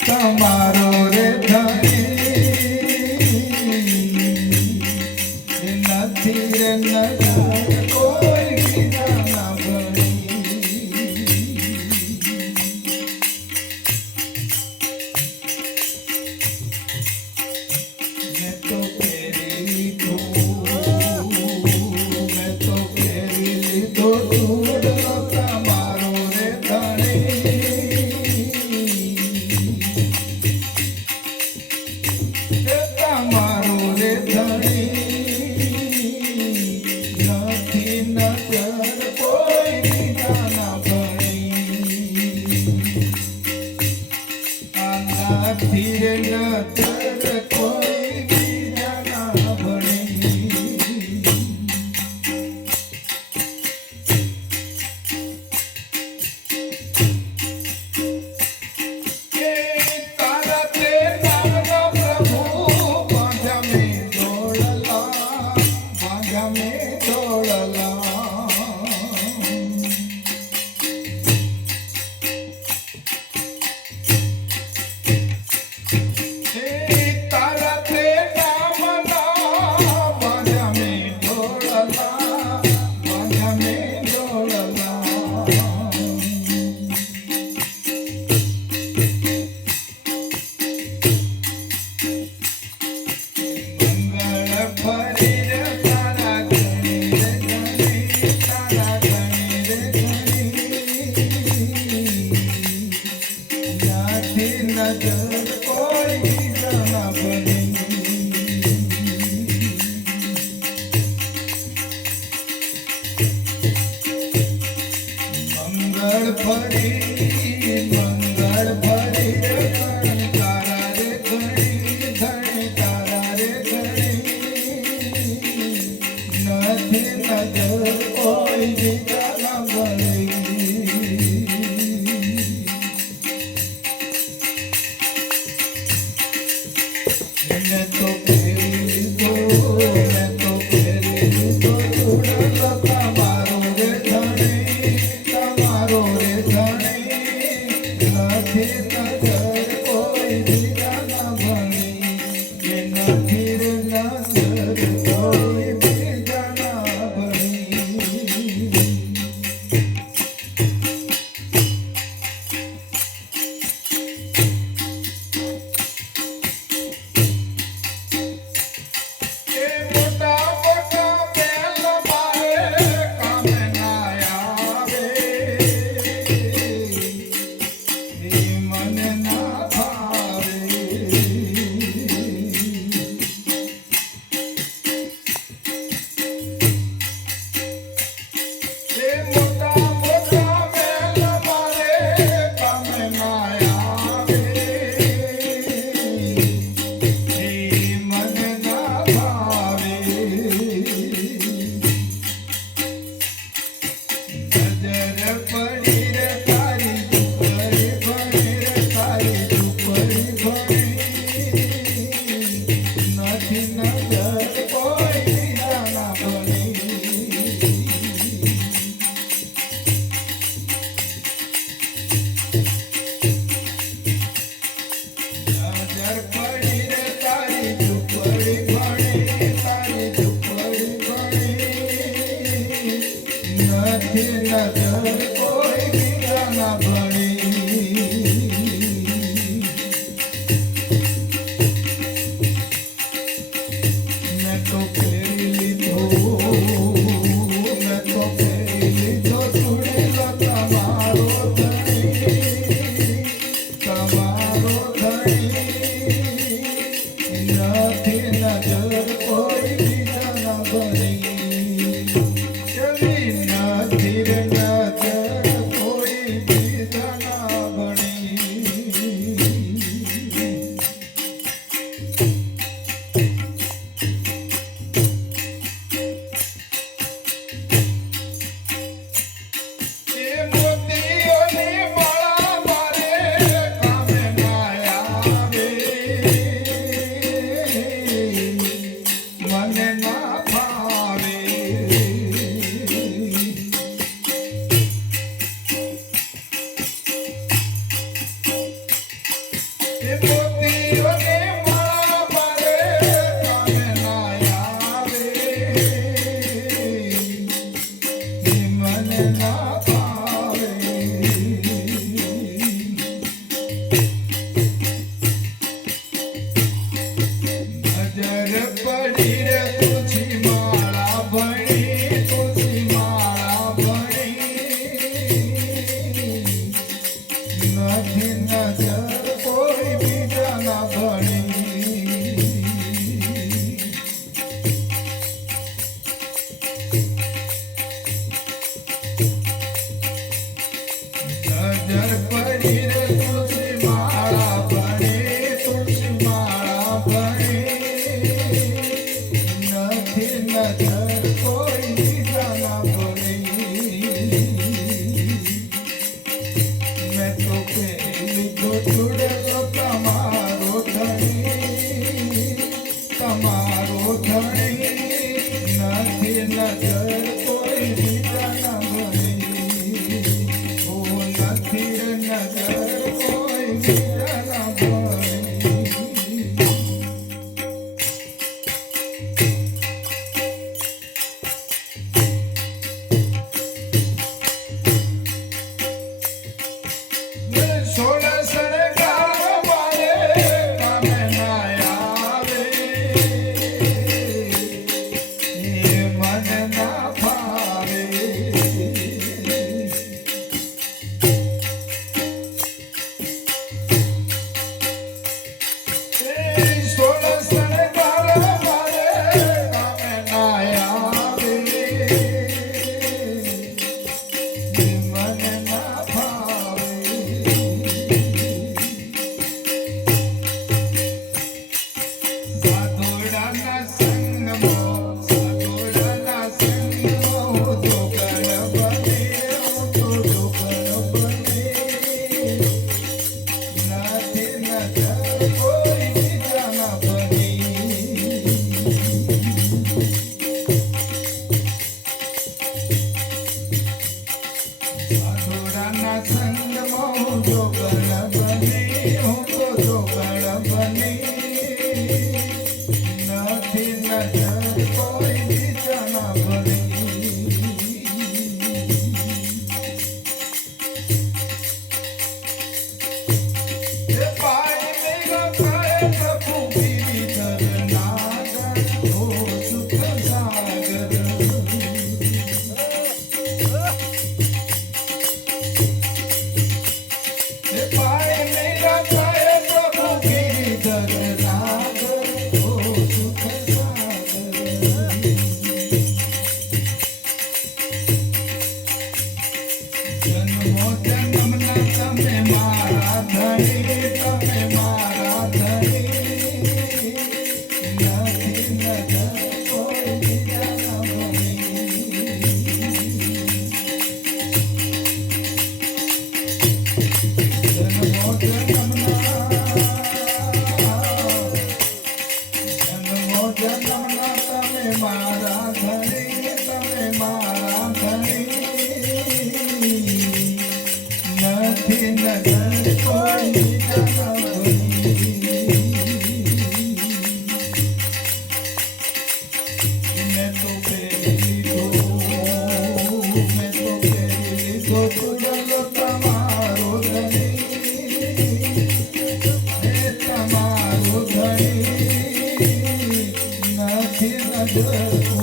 તમારો રે નથી રે નજર કોઈ બીજા ના ધીરે નજર કોઈ બીજા ના ભણે તારા તે નામનો પ્રભુ બાંધા મેં દોડલા નજર કોઈ બીજા ના ભણે મંગળ ફરી તારા રે ઘણી તારા રે ઘણી નથી નજર કોઈ બીજા ના ભણે मैं तो फेरी दो छुड़ला તમારો રે ધણે નથી નજર કોઈ બીજા ના ભણે નથી રે નજર કોઈ બીજા ના ભણે નજર કોઈ બીજા ના ભણે મેં તો ફેરી લીધો છોડેલો તમારો ધણી નથી નજર કોઈ બીજા ના ભણે ધીરે નજર કોઈ બીજા એ મોતીઓને માળા મારે કામે ના આવે એ મને ના ભાવે નજર પડી રે તુલસી માળા ભણી તુલસી માળા ભણી નથી નજર કોઈ બીજા ના ભણી નજર પડી રે તુલસી માળા ભણી તુલસી માળા ભણી નથી નજર કોઈ બીજા ના ભણી મેં તો પેલી જોડે તો તમારો ધણી નથી નજર કોઈ બીજા ના ભણી ઓ નથી નજર કોઈ બીજા ના ભણી સોડા સરકાર મારે કામે ના આવે એ મને ના ભાવે સોડા સરકાર મારે કામે ના આવે એ મને ના ભાવે સાધુડાના સંગમાં હું તો ગણ બને હું તો ગણ બને નથી નજર કોઈ બીજા ના બની સાધુડાના સંગમાં હું તો ગણ બને હું તો ગણ બને નથી નજર કોઈ બીજા ના ભણી એ પાણી મેઘ ખાય પ્રભુ ગિરિધર નાગર હો સુખ સાગર એ પાણી મેઘ ખાય પ્રભુ ગિરિધર નાગર હો સુખ જન્મો જન્મના તમે મારા ધણી તમે મારા ધણી નથી નજર કોઈ બીજા ના ભણી જન્મો જન્મના તમે મારા ધણી તમે મારા ધણી નથી નજર કોઈ બીજા ના ભણી મેં તો પહેરી લીધો ચૂડલો તમારો ધણી તમારો ધણી નથી નજર